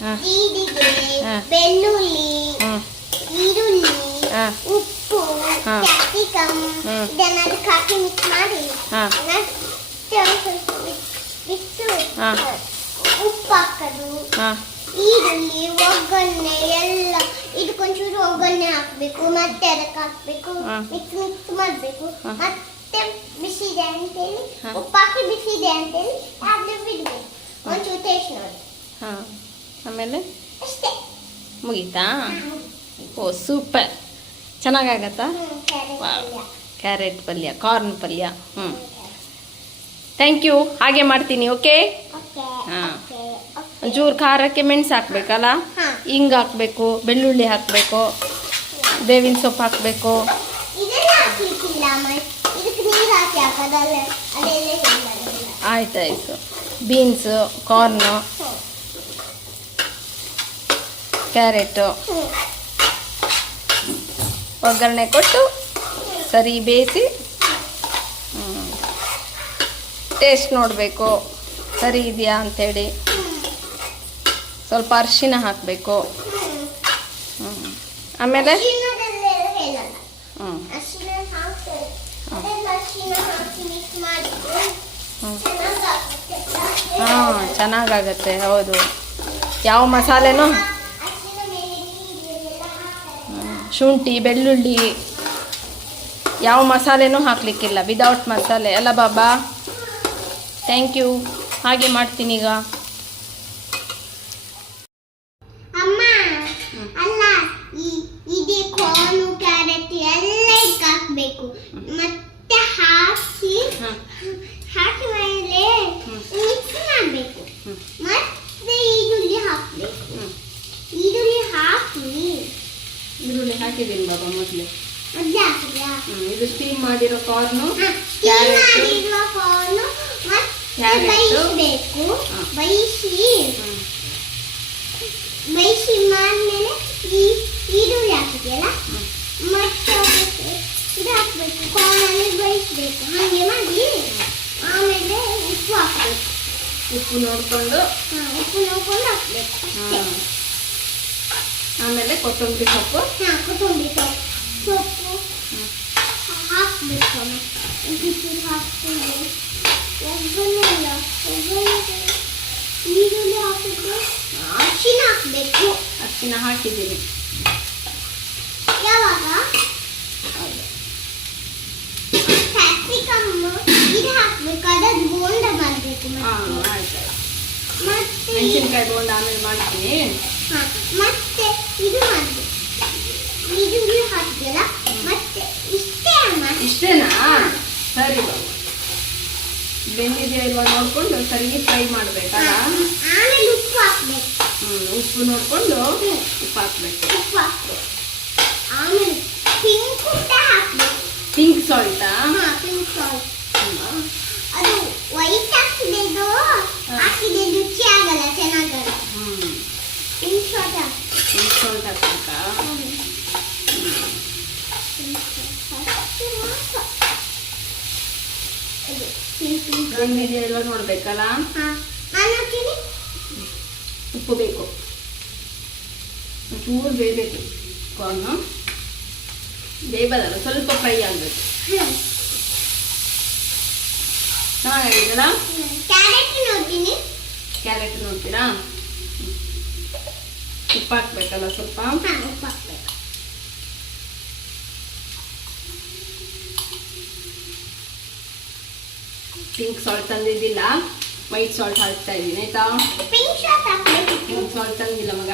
ಜೀರಿಗೆ, ಬೆಳ್ಳುಳ್ಳಿ, ಈರುಳ್ಳಿ, ಉಪ್ಪು, ಕ್ಯಾಪ್ಸಿಕಮ್ ಇದನ್ನ ಅದಕ್ಕೆ ಹಾಕಿ ಮಿಕ್ಸ್ ಮಾಡಿ ಮತ್ತೆ ಸ್ವಲ್ಪ ಬಿಟ್ಟು ಉಪ್ಪು ಹಾಕೋದು, ಈರುಳ್ಳಿ, ಒಗ್ಗರಣೆ ಎಲ್ಲ ಇದಕ್ಕೊಂಚೂರು ಒಗ್ಗರಣೆ ಹಾಕ್ಬೇಕು, ಮತ್ತೆ ಅದಕ್ಕೆ ಹಾಕ್ಬೇಕು, ಮಿಕ್ಸ್ ಮಾಡಬೇಕು, ಮತ್ತೆ ಬಿಸಿದೆ ಅಂತೇಳಿ ಉಪ್ಪು ಹಾಕಿ ಬಿಸಿದೆ ಅಂತೇಳಿ ಅದು ಬಿಡ್ಬೇಕು, ಒಂಚೂರು ಟೇಸ್ಟ್ ನೋಡಿ. ಆಮೇಲೆ ಅಷ್ಟೇ ಮುಗೀತಾ? ಓ ಸೂಪರ್, ಚೆನ್ನಾಗಾಗತ್ತಾ? ಕ್ಯಾರೆಟ್ ಪಲ್ಯ, ಕಾರ್ನ್ ಪಲ್ಯ. Thank you. ಹಾಗೆ ಮಾಡ್ತೀನಿ. ಓಕೆ. ಹಾಂ, ಒಂಚೂರು ಖಾರಕ್ಕೆ ಮೆಣಸು ಹಾಕ್ಬೇಕಲ್ಲ, ಹಿಂಗೆ ಹಾಕಬೇಕು, ಬೆಳ್ಳುಳ್ಳಿ ಹಾಕಬೇಕು, ಬೇವಿನ ಸೊಪ್ಪು ಹಾಕಬೇಕು. ಆಯ್ತಾಯ್ತು. ಬೀನ್ಸು, ಕಾರ್ನು, ಕ್ಯಾರೆಟು ಒಗ್ಗರಣೆ ಕೊಟ್ಟು ಸರಿ ಬೇಯಿಸಿ ಟೇಸ್ಟ್ ನೋಡಬೇಕು ಸರಿ ಇದೆಯಾ ಅಂಥೇಳಿ. ಸ್ವಲ್ಪ ಅರಿಶಿನ ಹಾಕಬೇಕು. ಆಮೇಲೆ ಹಾಂ ಚೆನ್ನಾಗಾಗತ್ತೆ. ಹೌದು, ಯಾವ ಮಸಾಲೆನೂ ಶುಂಠಿ ಬೆಳ್ಳುಳ್ಳಿ ಯಾವ ಮಸಾಲೆನೂ ಹಾಕಲಿಕ್ಕಿಲ್ಲ, ವಿದೌಟ್ ಮಸಾಲೆ ಅಲ್ಲ ಬಾಬಾ. Thank you. ಹಾಗೆ ಮಾಡ್ತೀನಿ ಈಗ. ಅಮ್ಮ ಅಲ್ಲ, ಇದು ಕಾರ್ನ್ ಕ್ಯಾರೆಟ್ ಎಲ್ಲ ಹಾಕಬೇಕು, ಮತ್ತೆ ಹಾಕಿ ಮೇಲೆ ಮಿಕ್ಸ್ ಮಾಡಬೇಕು, ಮತ್ತೆ ಈರುಳ್ಳಿ ಹಾಕಬೇಕು. ಈರುಳ್ಳಿ ಹಾಕಿದ್ದೀನಿ ಬಾಬಾ ಮೊದಲೇ. ಇದು ಸ್ಟೀಮ್ ಮಾಡಿರೋ ಕಾರ್ನು, ಬೇಯಿಸಬೇಕು. ಬೇಯಿಸಿ ಮಾಡಿದ್ಮೇಲೆ ಈರುಳ್ಳಿ ಹಾಕಿದೆಯಲ್ಲ, ಮತ್ತೆ ಇದು ಹಾಕ್ಬೇಕು, ಕಾರ್ನಲ್ಲಿ ಬೇಯಿಸಬೇಕು. ಹಾಗೆ ಮಾಡಿ ಆಮೇಲೆ ಉಪ್ಪು ಹಾಕ್ಬೇಕು. ಉಪ್ಪು ನೋಡಿಕೊಂಡು ಹಾಕ್ಬೇಕು. ಆಮೇಲೆ ಕೊತ್ತಂಬರಿ ಸೊಪ್ಪು ಕೊತ್ತಂಬರಿ ಸೊಪ್ಪು ಹಾಕ್ಬೇಕು. ಹಾಕ್ಕೊಂಡು ಈರುಳ್ಳಿ ಹಾಕಿದ್ರೆ ಅರಿಶಿನ ಹಾಕಬೇಕು. ಅರಿಶಿನ ಹಾಕಿದ್ದೀನಿ. ಯಾವಾಗ ಕ್ಯಾಪ್ಸಿಕಮ್ ಇದು ಹಾಕ್ಬೇಕು, ಅದನ್ನು ಬೋಂಡ ಮಾಡಬೇಕು. ಮತ್ತೆ ಮೆಣಸಿನಕಾಯಿ ಬೋಂಡ ಆಮೇಲೆ ಮಾಡ್ತೀನಿ. ಮತ್ತೆ ಇದು ಮಾಡಬೇಕು, ಈರುಳ್ಳಿ ಹಾಕಿದೆಯಲ್ಲ, ಮತ್ತೆ ಇಷ್ಟೇ ಅಮ್ಮ. ಇಷ್ಟೇನಾ? ಸರಿ ಬಾಬಾ, ಬೆಂದಿದೆಯಾ ಇಲ್ವಾ ನೋಡ್ಕೊಂಡು ಸರಿ ಫ್ರೈ ಮಾಡಬೇಕಲ್ಲ. ಆಮೇಲೆ ಉಪ್ಪು ಹಾಕ್ಬೇಕು. ಉಪ್ಪು ನೋಡ್ಕೊಂಡು ಉಪ್ಪು ಹಾಕ್ಬೇಕು. ಆಮೇಲೆ ಪಿಂಕ್ ಹಾಕ್ಬೇಕು. ಪಿಂಕ್ ಸಾಲ್ಟಾ? Pink salt. ಅದು ವೈಟ್ ಹಾಕಿದ್ದು ಹಾಕಿದ್ರೆ ರುಚಿ ಆಗಲ್ಲ, ಚೆನ್ನಾಗಲ್ಲ. ಪಿಂಕ್ ಸಾಲ್ಟ್ ಹಾಕ್ಬೇಕಾ? ಬೆಂದಿದೆಯಾ ಇಲ್ವಾ ನೋಡ್ಬೇಕಲ್ಲ. ಉಪ್ಪು ಬೇಕು, ಚೂರು ಬೇಯಬೇಕು. ಕಾರ್ನು ಬೇಯಬಾರಲ್ಲ, ಸ್ವಲ್ಪ ಫ್ರೈ ಆಗಬೇಕು. ಚೆನ್ನಾಗಿದೆಯಲ್ಲ? ಕ್ಯಾರೆಟ್ ನೋಡ್ತೀರಾ? ಉಪ್ಪು ಹಾಕ್ಬೇಕಲ್ಲ ಸ್ವಲ್ಪ. ಪಿಂಕ್ ಸಾಲ್ಟ್ ತಂದಿದ್ದಿಲ್ಲ, ವೈಟ್ ಸಾಲ್ಟ್ ಹಾಕ್ತಾ ಇದ್ದೀನಿ. ಆಯ್ತಾ? ಪಿಂಕ್ ಸಾಲ್ಟ್ ತಂದಿಲ್ಲ ಮಗ.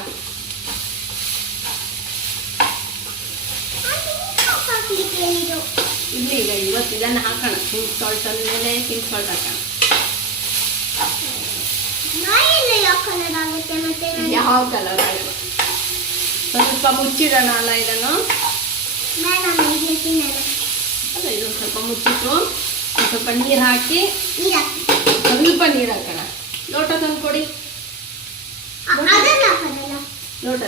ಇಲ್ಲಿ ಈಗ ಇವತ್ತು ಇದನ್ನು ಹಾಕೋಣ. ಪಿಂಕ್ ಸಾಲ್ಟ್ ತಂದ್ಮೇಲೆ ಪಿಂಕ್ ಸಾಲ್ಟ್ ಹಾಕೋಣ. ಯಾವ ಕಲರ್ ಆಗುತ್ತೆ? ಸ್ವಲ್ಪ ಮುಚ್ಚಿಡೋಣ ಅಲ್ಲ ಇದನ್ನು. ಅಲ್ಲ, ಇದು ಸ್ವಲ್ಪ ಮುಚ್ಚಿಟ್ಟು ಸ್ವಲ್ಪ ನೀರು ಹಾಕಿ, ಸ್ವಲ್ಪ ನೀರು ಹಾಕೋಣ. ಲೋಟ ತಂದು ಕೊಡಿ. ಲೋಟ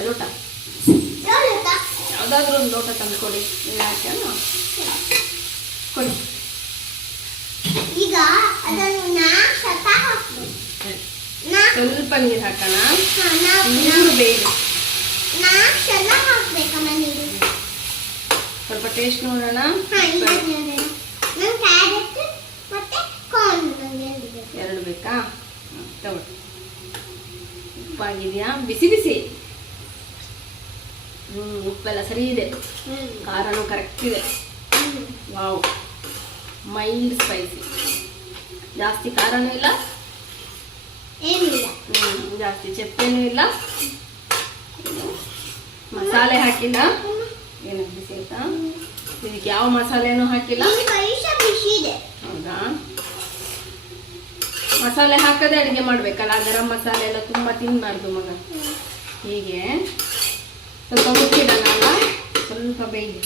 ಯಾವುದಾದ್ರೂ ಒಂದು ಲೋಟ ತಂದು ಕೊಡಿ. ನೀರು ಹಾಕೋಣ ಕೊಡಿ. ಈಗ ಅದನ್ನು ಸ್ವಲ್ಪ ಸ್ವಲ್ಪ ನೀರು ಹಾಕೋಣ. ಹಾ, ನೀರು ಬೇಯಿಸಿ 4 ಸಲ ಹಾಕ್ಬೇಕಮ್ಮ ನೀರು. ಸ್ವಲ್ಪ ಟೇಸ್ಟ್ ನೋಡೋಣ. ಹಾ, ಈಗ ನೋಡೋಣ. ನಾನು ಕ್ಯಾರೆಟ್ ಮತ್ತೆ ಕಾರ್ನ್ ನಂಗೆ ಎರಡು ಬೇಕಾ? ತಗೊಳ್ಳಿ. ಉಪ್ಪಾಗಿದೆಯಾ? ಬಿಸಿ ಬಿಸಿ. ಉಪ್ಪೆಲ್ಲ ಸರಿ ಇದೆ, ಖಾರನೂ ಕರೆಕ್ಟ್ ಇದೆ. ವಾವ್, ಮೈಲ್ಡ್ ಸ್ಪೈಸಿ, ಜಾಸ್ತಿ ಖಾರನೂ ಇಲ್ಲ, ಏನಿಲ್ಲ, ಜಾಸ್ತಿ ಚಪ್ಪೇನೂ ಇಲ್ಲ, ಮಸಾಲೆ ಹಾಕಿಲ್ಲ. ಏನು ಬಿಸಿ ಆಯ್ತಾ? ಇದಕ್ಕೆ ಯಾವ ಮಸಾಲೆನೂ ಹಾಕಿಲ್ಲ. ಬಿಸಿ ಇದೆ. ಹೌದಾ? ಮಸಾಲೆ ಹಾಕದೆ ಅಡುಗೆ ಮಾಡ್ಬೇಕಲ್ಲ, ಗರಂ ಮಸಾಲೆ ಎಲ್ಲ ತುಂಬಾ ತಿನ್ನಬಾರ್ದು ಮಗ. ಹೀಗೆ ಸ್ವಲ್ಪ ಮುಚ್ಚಿಡೋಣ, ಸ್ವಲ್ಪ ಬೇಯಿಸಿ.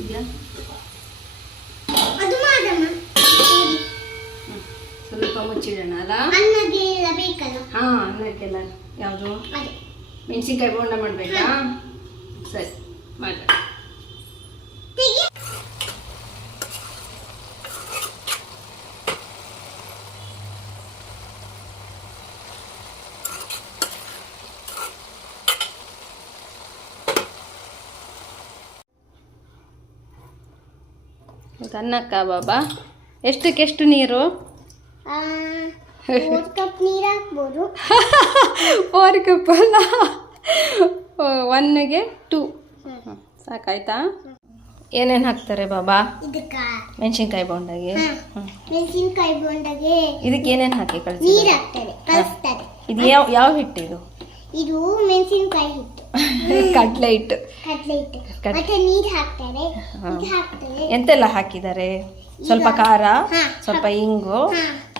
ಇದೆಯಾ? ಸ್ವಲ್ಪ ಮುಚ್ಚಿಡೋಣ ಅಲ್ಲ. ಅನ್ನಕ್ಕೆಲ್ಲ ಬೇಕಲ್ಲ. ಹಾ, ಅನ್ನಕ್ಕೆಲ್ಲ ಯಾವುದು? ಮೆಣಸಿನ್ಕಾಯಿ ಬೋಂಡ ಮಾಡ್ಬೇಕಾ? ಸರಿ, ಮಾಡೋಣ. ಅನ್ನಕ್ಕ ಬಾಬಾ ಎಷ್ಟಕ್ಕೆಷ್ಟು ನೀರು? 4 ಕಪ್ ನೀರು ಹಾಕ್ಬೋದು. 4 ಕಪ್ ಅಲ್ಲ, 1ಗೆ 2 ಸಾಕಾಯ್ತಾ? ಏನೇನು ಹಾಕ್ತಾರೆ ಬಾಬಾ ಮೆಣಸಿನ್ಕಾಯಿ ಬೋಂಡಗೆ? ಮೆಣಸಿನ್ಕಾಯಿ ಬೋಂಡಗೆ ಇದಕ್ಕೆ ಏನೇನು ಹಾಕಿ ಕಳಿಸಿ? ನೀರು ಹಾಕ್ತಾರೆ, ಕಲಿಸ್ತಾರೆ. ಇದು ಯಾವ ಹಿಟ್ಟು ಇದು? ಇದು ಮೆಣಸಿನ್ಕಾಯಿ ಹಿಟ್ಟು, ಕಡ್ಲೆ ಹಿಟ್ಟು. ಮತ್ತೆ ನೀರು ಹಾಕ್ತಾರೆ, ಎಂತೆಲ್ಲ ಹಾಕಿದ್ದಾರೆ? ಸ್ವಲ್ಪ ಖಾರ, ಸ್ವಲ್ಪ ಇಂಗು,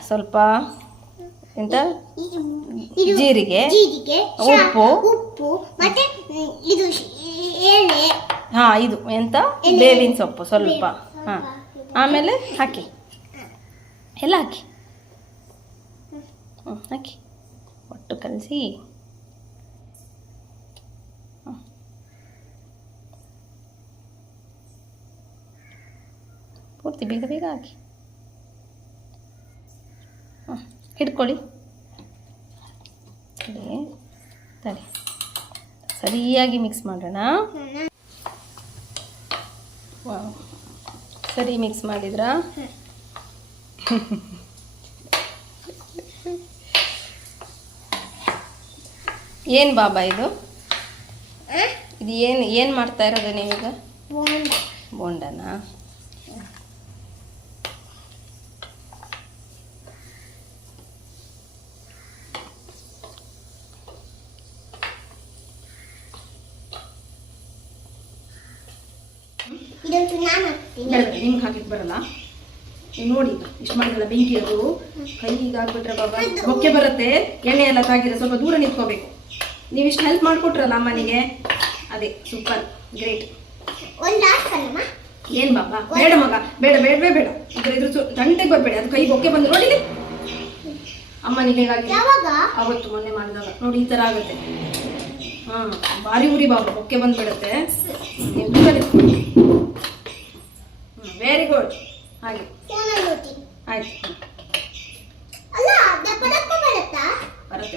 ಸ್ವಲ್ಪ ಎಂತ ಜೀರಿಗೆ, ಉಪ್ಪು, ಮತ್ತೆ ಇದು ಎಲೆ. ಹಾ, ಇದು ಎಂತ ಬೇವಿನ ಸೊಪ್ಪು ಸ್ವಲ್ಪ. ಹಾ, ಆಮೇಲೆ ಹಾಕಿ ಎಲ್ಲ ಹಾಕಿ ಹಾಕಿ ಒಟ್ಟು ಕಲಸಿ. ಪೂರ್ತಿ ಬೇಗ ಬೇಗ ಹಾಕಿ ಹಿಡ್ಕೊಳ್ಳಿ. ಸರಿ, ಸರಿಯಾಗಿ ಮಿಕ್ಸ್ ಮಾಡೋಣ. ವಾವ್, ಸರಿ ಮಿಕ್ಸ್ ಮಾಡಿದ್ರಾ? ಏನು ಬಾಬಾ ಇದು ಏನು ಮಾಡ್ತಾ ಇರೋದು ನೀವೀಗ? ಬೋಂಡನಾ? ನಿಮ್ಗೆ ಹಾಕಿಕ್ ಬರಲ್ಲ? ನೋಡಿ, ಇಷ್ಟು ಮಾಡಿದಲ್ಲ ಬೆಂಕಿ, ಅದು ಕೈಗೆ ಹಾಕ್ಬಿಟ್ರೆ ಬಾಬಾ ಬೊಕ್ಕೆ ಬರುತ್ತೆ. ಎಣ್ಣೆ ಎಲ್ಲ ತಾಗಿದ್ರೆ ಸ್ವಲ್ಪ ದೂರ ನಿಂತ್ಕೋಬೇಕು. ನೀವು ಇಷ್ಟು ಹೆಲ್ಪ್ ಮಾಡಿಕೊಟ್ರಲ್ಲ ಅಮ್ಮನಿಗೆ, ಅದೇ ಸೂಪರ್, ಗ್ರೇಟ್. ಏನ್ ಬಾಬಾ? ಬೇಡ ಮಗ, ಬೇಡ ಬೇಡವೇ ಬೇಡ. ಇದ್ರ ಗಂಟೆಗೆ ಬರಬೇಡಿ, ಅದು ಕೈ ಬೊಕ್ಕೆ ಬಂದು ನೋಡಿ ಅಮ್ಮನಿಗೆ ಹೇಗಾಗಿ ಅವತ್ತು ಮೊನ್ನೆ ಮಾಡಿದಾಗ ನೋಡಿ ಈ ತರ ಆಗುತ್ತೆ. ಹಾ, ಭಾರಿ ಉರಿ ಬಾಬಾ, ಬೊಕ್ಕೆ ಬಂದ್ಬಿಡುತ್ತೆ. Very good. ಹಾಗೆ ಆಯ್ತು.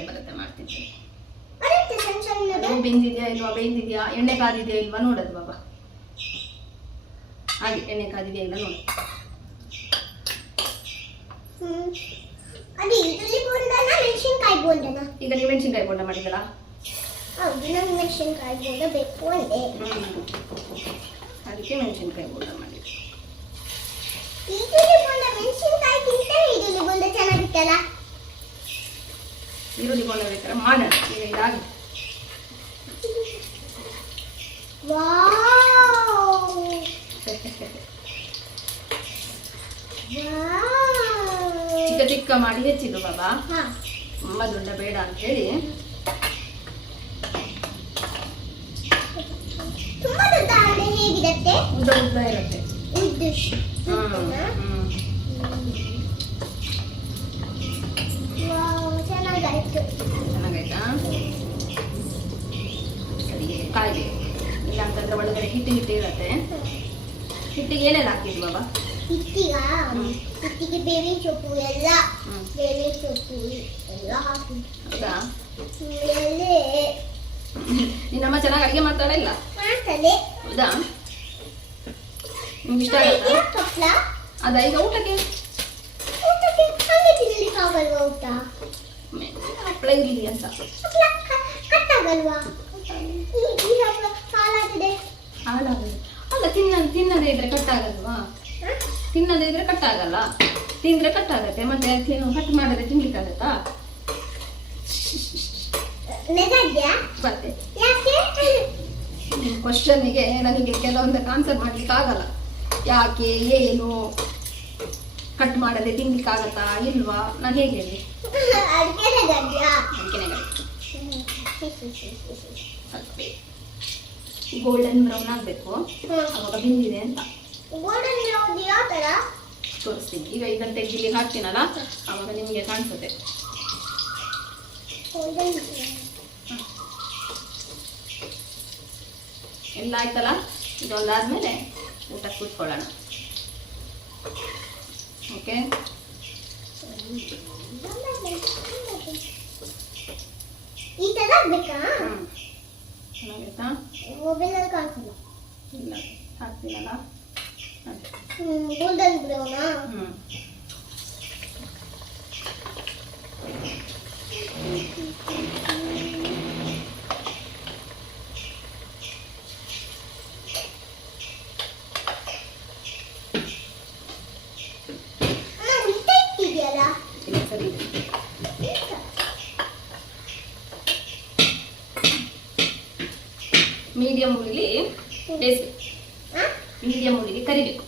ಬರುತ್ತೆ ಮಾಡ್ತೀನಿ. ಬೆಂದಿದ್ಯಾ ಇಲ್ವಾ, ಬೇಯ್ದಿದ್ಯಾ, ಎಣ್ಣೆ ಕಾದಿದ್ಯಾ ಇಲ್ವಾ ನೋಡೋದು ಬಾಬಾ. ಹಾಗೆ ಎಣ್ಣೆ ಕಾದಿದ್ಯಾ ಇಲ್ಲ ನೋಡಿ. ಈಗ ನೀವು ಮೆಣಸಿನ್ಕಾಯಿ ಬೋಂಡ ಮಾಡಿದಲ್ಲ? ಮೆಣಸಿನ್ಕಾಯಿ ಬೋಂಡ ಬೇಕು ಅಂದೆ, ಅದಕ್ಕೆ ಮೆಣಸಿನ್ಕಾಯಿ ಬೋಂಡ ಮಾಡಿದ್ವಿ. ಈರುಳ್ಳಿ ಬೋಂಡ ಬೇಕಾದ್ರೆ ಮಾಡೋಣ. ಈಗ ಇದಾಗಿ ಚಿಕ್ಕ ಚಿಕ್ಕ ಮಾಡಿ ಹೆಚ್ಚಿದ್ದು ಬಾಬಾ. ತುಂಬ ದೊಡ್ಡ ಬೇಡ ಅಂತ ಹೇಳಿ. ಉದ್ದ ಉದ್ದ ಇರುತ್ತೆ. ಚೆನ್ನಾಗಾಯ್ತಾ? ಸರಿ, ಕಾಯಿ ಯಾಕಂದ್ರೆ ಒಳಗಡೆ ಹಿಟ್ಟು ಇರುತ್ತೆ. ಹಿಟ್ಟಿಗೆ ಏನೆಲ್ಲ ಹಾಕಿದ್ವಿ ಬಾಬಾ? ಹಿಟ್ಟಿಗೆ ಬೇವಿನ ಸೊಪ್ಪು ಎಲ್ಲ ಬೇವಿನ ಸೊಪ್ಪು ಎಲ್ಲ ಹಾಕಿದ್ವಿ. ಹೌದಾ? ಆಮೇಲೆ ನಿನ್ನಮ್ಮ ಚೆನ್ನಾಗಿ ಅಡುಗೆ ಮಾಡ್ತಾಳೆ ಇಲ್ಲ? ಮಾಡ್ತಾಳೆ. ಹೌದಾ? ನಿಮ್ಗೆ ಇಷ್ಟ ಆಗುತ್ತಾ? ಅದ ಈಗ ಊಟಕ್ಕೆ ಹಂಗೆ ತಿನ್ಲಿಕ್ಕೆ ಆಗಲ್ವಾ? ಊಟ ಹಪ್ಪಳ ಇರಲಿ ಅಂತ ಕಟ್ಟಾಗಲ್ವಾ? ಹಾಳಾಗಿದೆ. ಹಾಳಾಗಲ್ಲ. ಅಲ್ಲ ತಿನ್ನದೇ ಇದ್ರೆ ಕಟ್ಟಾಗಲ್ವಾ? ತಿನ್ನದೇ ಇದ್ರೆ ಕಟ್ಟಾಗಲ್ಲ, ತಿಂದ್ರೆ ಕಟ್ಟಾಗತ್ತೆ. ಮತ್ತೆ ಕಟ್ ಮಾಡಿದ್ರೆ ತಿನ್ಲಿಕ್ಕಾಗತ್ತಾ? ಮತ್ತೆ ಕ್ವಶನ್ನಿಗೆ ನನಗೆ ಕೆಲವೊಂದಕ್ಕೆ ಆನ್ಸರ್ ಮಾಡ್ಲಿಕ್ಕೆ ಆಗಲ್ಲ. ಯಾಕೆ, ಏನು, ಕಟ್ ಮಾಡದೆ ತಿನ್ಲಿಕ್ಕಾಗತ್ತಾ ಇಲ್ವಾ? ನಾನು ಹೇಗೆ ಹೇಳಿ? ಗೋಲ್ಡನ್ ಬ್ರೌನ್ ಆಗ್ಬೇಕು, ಅವಾಗ ಬೆಂದಿದೆ ಅಂತ ತೋರಿಸ್ತೀನಿ. ಈಗ ಇದನ್ನ ತೆಗ್ದಿಲ್ಲಿ ಹಾಕ್ತೀನಲ್ಲ, ಅವಾಗ ನಿಮಗೆ ಕಾಣಿಸುತ್ತೆ. ಎಲ್ಲ ಆಯ್ತಲ್ಲ, ಇದೊಂದಾದ್ಮೇಲೆ ಊಟಕ್ಕೆ ಕೂತ್ಕೊಳ್ಳೋಣ. ಓಕೆ, ಈ ತರ ಆಗ್ಬೇಕಾ? ಚೆನ್ನಾಗಿತ್ತಾ? ಮೊಬೈಲ್ ಅಲ್ಲಿ ಕಾಣಿಸಲ್ಲ. ಇಲ್ಲ, ಹಾಕ್ತೀನಲ್ಲ. Golden brown. ಸರಿ, ಮೀಡಿಯಂ ಉಳಿಲಿ ಬೇಯಿಸ್ಬೇಕು. ಮೀಡಿಯಂ ಉಳಿಲಿ ಕರಿಬೇಕು.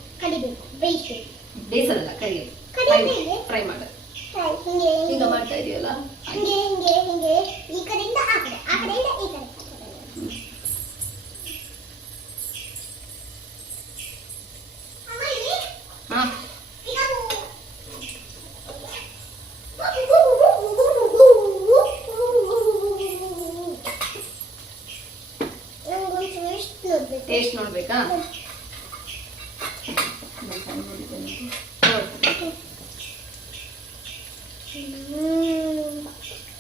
ಬೇಯಿಸಲ್ಲ, ಕರಿಬೇಕು. ಫ್ರೈ ಮಾಡೋದು. ಈಗ ಮಾಡ್ತಾ ಇದೆಯಲ್ಲ, ಈ ಕಡೆಯಿಂದ ಆ ಕಡೆ, ಆ ಕಡೆಯಿಂದ ಈ ಕಡೆ. ಹಾ, ಟೇಸ್ಟ್ ನೋಡ್ಬೇಕಾ?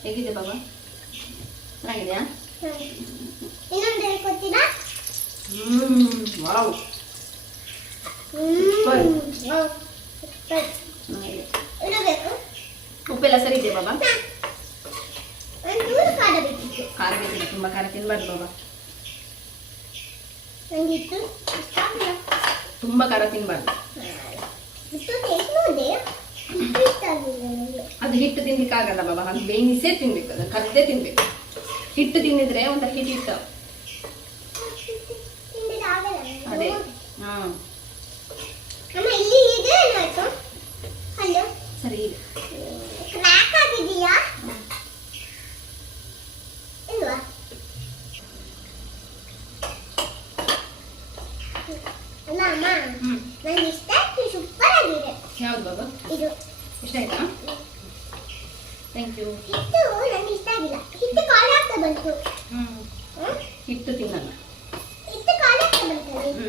ಹೇಗಿದೆ ಬಾಬಾ? ಚೆನ್ನಾಗಿದೆಯಾ? ಇನ್ನೊಂದು ಹೇಳ್ಕೊತೀರಾ? ವಾವ್, ಉಪ್ಪೆಲ್ಲ ಸರಿ ಇದೆ ಬಾಬಾ? ಖಾರ ಬೇಕಿಲ್ಲ, ತುಂಬಾ ಖಾರ ತಿನ್ಬಾರ್ದು ಬಾಬಾ. ತುಂಬಾ ಖಾರ ತಿನ್ಬಾರ್ದು. ಅದು ಹಿಟ್ಟು ತಿನ್ಲಿಕ್ಕೆ ಆಗಲ್ಲ ಬಾಬಾ, ಅದು ಬೇಯಿಸೇ ತಿನ್ಬೇಕು, ಅದನ್ನ ಕರ್ದೇ ತಿನ್ಬೇಕು. ಹಿಟ್ಟು ತಿನ್ನಿದ್ರೆ ಒಂಥರ ಹಿಟ್ಟು. ಅದೇ, ಹಾ ಸರಿ. ಯಾವ್ದು ಬಾಬಾ? ಇದು ಇಷ್ಟ ಆಯ್ತಾ? Thank you. ಹಿಟ್ಟು ನಂಗೆ ಇಷ್ಟ ಆಗಿಲ್ಲ. ಹಿಟ್ಟು ಖಾಲಿ ಆಗ್ತಾ ಬಂತು. ಹಿಟ್ಟು ತಿನ್ನಲ್ಲ, ಹಿಟ್ಟು ಖಾಲಿ ಆಗ್ತಾ ಬಂತು.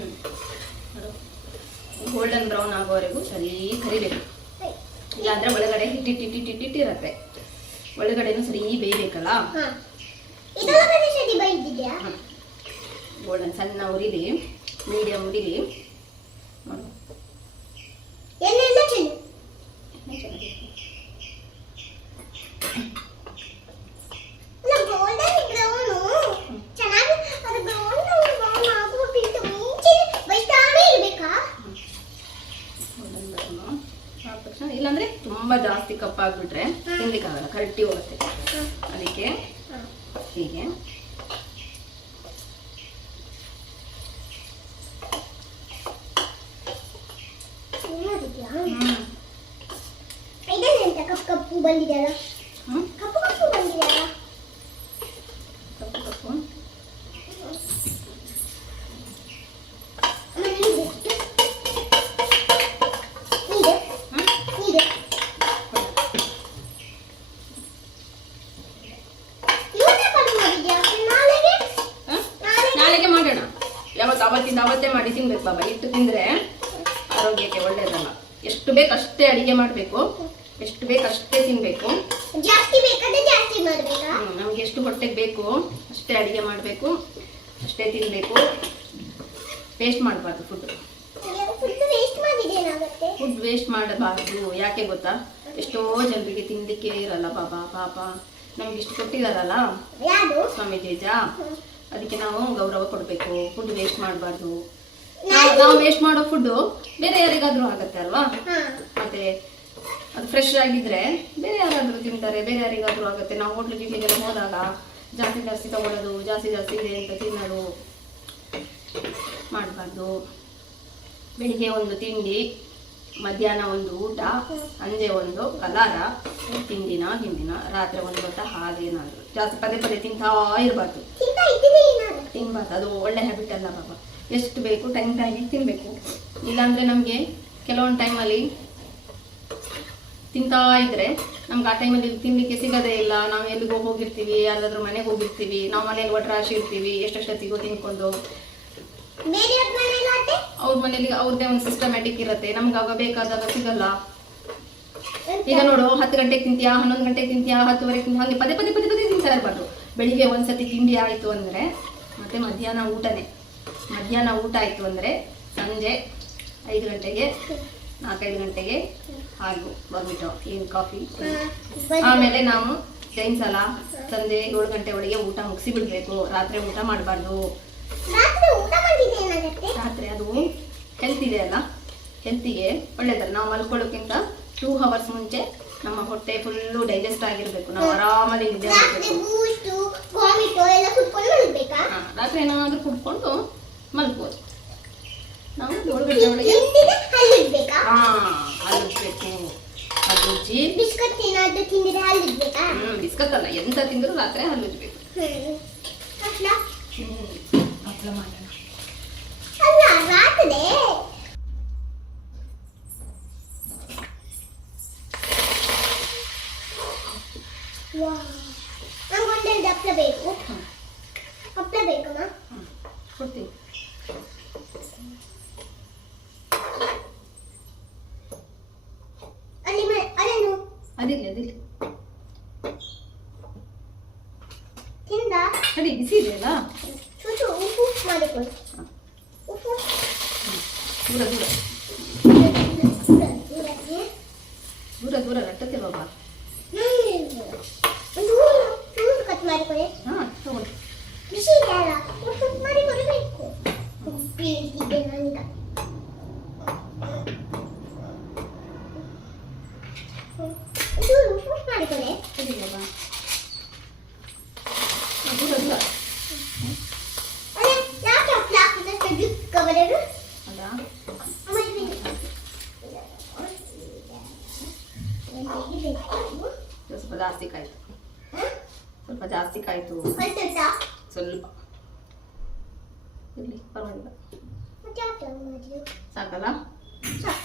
ಗೋಲ್ಡನ್ ಬ್ರೌನ್ ಆಗೋವರೆಗೂ ಸರಿ ಕರಿಬೇಕು. ಇಲ್ಲಾಂದ್ರೆ ಒಳಗಡೆ ಹಿಟ್ಟಿಟ್ಟಿಟ್ಟಿಟ್ಟಿಟ್ಟಿರುತ್ತೆ, ಒಳಗಡೆನೂ ಸರಿ ಬೇಯಬೇಕಲ್ಲ. ಗೋಲ್ಡನ್ ಸಣ್ಣ ಉರಿಲಿ, ಮೀಡಿಯಂ ಉರಿಲಿ. ಇಲ್ಲಾಂದ್ರೆ ತುಂಬಾ ಜಾಸ್ತಿ ಕಪ್ಪಾಗ್ಬಿಟ್ರೆ ತಿನ್ಲಿಕ್ಕಾಗಲ್ಲ, ಕರಟಿ ಹೋಗುತ್ತೆ. ಅದಕ್ಕೆ ಹೀಗೆ ಕಪ್ಪು ಬಂದಿದೆಯಲ್ಲ, ಕಪ್ಪು ಕಪ್ಪು ಬಂದಿದೆಯಲ್ಲ, ಕಪ್ಪು ಕಪ್ಪು. ನಾಳೆಗೆ ಮಾಡೋಣ. ಯಾವತ್ತು ಅವತ್ತಿಂದ ಅವತ್ತೇ ಮಾಡಿ ತಿನ್ಬೇಕು ಬಾಬಾ. ಇಟ್ಟು ತಿಂದ್ರೆ ಆರೋಗ್ಯಕ್ಕೆ ಒಳ್ಳೇದಲ್ಲ. ಎಷ್ಟು ಬೇಕು ಅಷ್ಟೇ ಅಡಿಗೆ ಮಾಡಬೇಕು, ಎಷ್ಟು ಬೇಕು ಅಷ್ಟೇ ತಿನ್ಬೇಕು. ಜಾಸ್ತಿ ಬೇಕಾದ್ರೆ ಜಾಸ್ತಿ ಮಾಡಬೇಕಾ? ನಮ್ಗೆ ಎಷ್ಟು ಹೊಟ್ಟೆಗೆ ಬೇಕು ಅಷ್ಟೇ ಅಡಿಗೆ ಮಾಡಬೇಕು, ಅಷ್ಟೇ ತಿನ್ಬೇಕು. ವೇಸ್ಟ್ ಮಾಡಬಾರ್ದು ಫುಡ್. ಫುಡ್ ವೇಸ್ಟ್ ಮಾಡಬಾರ್ದು. ಯಾಕೆ ಗೊತ್ತಾ, ಎಷ್ಟೋ ಜನರಿಗೆ ತಿನ್ಲಿಕ್ಕೆ ಇರಲ್ಲ ಬಾಬಾ. ಪಾಪ ನಮ್ಗೆ ಇಷ್ಟು ಕೊಟ್ಟಿದಾರಲ್ಲ ಸ್ವಾಮಿ ಜೇಜ, ಅದಕ್ಕೆ ನಾವು ಗೌರವ ಕೊಡ್ಬೇಕು. ಫುಡ್ ವೇಸ್ಟ್ ಮಾಡಬಾರ್ದು. ನಾವು ವೇಸ್ಟ್ ಮಾಡೋ ಫುಡ್ ಬೇರೆ ಯಾರಿಗಾದ್ರೂ ಆಗತ್ತೆ ಅಲ್ವಾ? ಮತ್ತೆ ಅದು ಫ್ರೆಶ್ ಆಗಿದ್ರೆ ಬೇರೆ ಯಾರಾದ್ರೂ ತಿಂತಾರೆ, ಬೇರೆ ಯಾರಿಗಾದ್ರೂ ಆಗುತ್ತೆ. ನಾವು ಹೋಟ್ಲು ಗಿಟ್ಲಿಗೆಲ್ಲ ಹೋದಾಗ ಜಾಸ್ತಿ ತಗೊಳ್ಳೋದು, ಜಾಸ್ತಿ ಇದೆ ಅಂತ ತಿನ್ನೋದು ಮಾಡಬಾರ್ದು. ಬೆಳಿಗ್ಗೆ ಒಂದು ತಿಂಡಿ, ಮಧ್ಯಾಹ್ನ ಒಂದು ಊಟ, ಸಂಜೆ ಒಂದು ಕಲಾರ, ತಿಂದಿನ ರಾತ್ರಿ ಒಂದು ಹೊತ್ತ ಹಾಗೇನಾದ್ರು ಜಾಸ್ತಿ ಪದೇ ತಿಂತಾ ಇರಬಾರ್ದು. ತಿನ್ಬಾರ್ದು, ಅದು ಒಳ್ಳೆ ಹ್ಯಾಬಿಟ್ ಅಲ್ಲ ಬಾಬಾ. ಎಷ್ಟು ಬೇಕು ಟೈಮಿಗೆ ತಿನ್ಬೇಕು. ಇಲ್ಲಾಂದ್ರೆ ನಮ್ಗೆ ಕೆಲವೊಂದು ಟೈಮಲ್ಲಿ ತಿಂತಾ ಇದ್ರೆ ನಮ್ಗೆ ಆ ಟೈಮಲ್ಲಿ ತಿನ್ಲಿಕ್ಕೆ ಸಿಗೋದೇ ಇಲ್ಲ. ನಾವು ಎಲ್ಲಿಗೋ ಹೋಗಿರ್ತೀವಿ, ಯಾರಾದ್ರೂ ಮನೆಗೆ ಹೋಗಿರ್ತೀವಿ, ನಾವು ಮನೇಲಿ ಒಟ್ರಾಶಿ ಇರ್ತೀವಿ, ಎಷ್ಟೊತ್ತಿಗೋ ತಿನ್ಕೊಂಡು. ಅವ್ರ ಮನೇಲಿ ಅವ್ರದ್ದೇ ಒಂದು ಸಿಸ್ಟಮ್ಯಾಟಿಕ್ ಇರುತ್ತೆ, ನಮ್ಗೆ ಆಗ ಬೇಕಾದಾಗ ಸಿಗಲ್ಲ. ಈಗ ನೋಡು, 10 ಗಂಟೆಗೆ ತಿಂತೀಯಾ, 11 ಗಂಟೆಗೆ ತಿಂತೀಯಾ, 10:30 ತಿಂತೀಯ, ಹಾಗೆ ಪದೇ ತಿಂತಾ ಇರಬಾರ್ದು. ಬೆಳಿಗ್ಗೆ ಒಂದ್ಸತಿ ತಿಂಡಿ ಆಯಿತು ಅಂದರೆ ಮತ್ತೆ ಮಧ್ಯಾಹ್ನ ಊಟನೇ. ಮಧ್ಯಾಹ್ನ ಊಟ ಆಯಿತು ಅಂದರೆ ಸಂಜೆ 5 ಗಂಟೆಗೆ 4-5 ಗಂಟೆಗೆ ಹಾಲು ಬಂದ್ಬಿಟ್ಟು ಏನು ಕಾಫಿ. ಆಮೇಲೆ ನಾವು ಸಲ ಸಂಜೆ 7 ಗಂಟೆ ಒಳಗೆ ಊಟ ಮುಗಿಸಿ ಬಿಡ್ಬೇಕು. ರಾತ್ರಿ ಊಟ ಮಾಡಬಾರ್ದು. ರಾತ್ರಿ ಅದು ಹೆಲ್ತ್ ಇದೆ ಅಲ್ಲ, ಹೆಲ್ತಿಗೆ ಒಳ್ಳೇದಲ್ಲ. ನಾವು ಮಲ್ಕೊಳ್ಳೋಕ್ಕಿಂತ 2 ಅವರ್ಸ್ ಮುಂಚೆ ನಮ್ಮ ಹೊಟ್ಟೆ ಫುಲ್ಲು ಡೈಜೆಸ್ಟ್ ಆಗಿರ್ಬೇಕು. ನಾವು ಆರಾಮಾಗಿ ನಿದ್ದೆ ಮಾಡಬೇಕು. ರಾತ್ರಿ ಏನಾದ್ರೂ ಕುಡ್ಕೊಂಡು ಮಲ್ಕೋದು. ನಾವು 7 ಗಂಟೆ ಒಳಗೆ ಹಲ್ಲುಜ್ಜಿ. ಬಿಸ್ಕತ್ ಅಲ್ಲ, ಎಂತ ತಿಂದ್ರು ರಾತ್ರಿ ಹಲ್ಲುಜ್ಬೇಕು. ಹಪ್ಪಳ ಮಾಡೋಣ. ನಂಗೊಂದೆರಡು ಹಪ್ಪಳ ಬೇಕು. ಹಪ್ಪಳ ಬೇಕಮ್ಮ? ಕೊಡ್ತೀನಿ. ಅದಿಲ್ಲ ತಿಂದ ಅಡಿ ಬಿಸಿ ಇದೆ ಅಲ್ಲ, ಉಪ್ಪು ಮಾಡಿಕೊಳ್ಳಿ. ಉಪ್ಪು ದೂರ ರಟ್ಟಕ್ಕೆ ಬಾಬಾ. ಕಟ್ ಮಾಡಿಕೊಳ್ಳಿ. ತಗೊಳ್ಳಿ. ಬಿಸಿ ಇದೆ ಅಲ್ಲ, ಉಪ್ಪು ಮಾಡಿಕೊಳ್ಳಬೇಕು. ಉಪ್ಪು ಇದೆ ನನಗ. ಉಪ್ಪು ಮಾಡಿಕೊಳ್ಳಿ. ಸರಿ ಬಾಬಾ. ದೂರ ಯಾಕೆ ಹಪ್ಪಳ ಹಾಕಿದ್ರೆ ತೆಗೆದುಕೊಬರೋದು? ಅಲ್ಲ, ಸ್ವಲ್ಪ ಜಾಸ್ತಿ ಕಾಯ್ತು. ಸ್ವಲ್ಪ ಇರಲಿ, ಪರವಾಗಿಲ್ಲ. ಸಾಕಲ್ಲ? ಸಾಕು.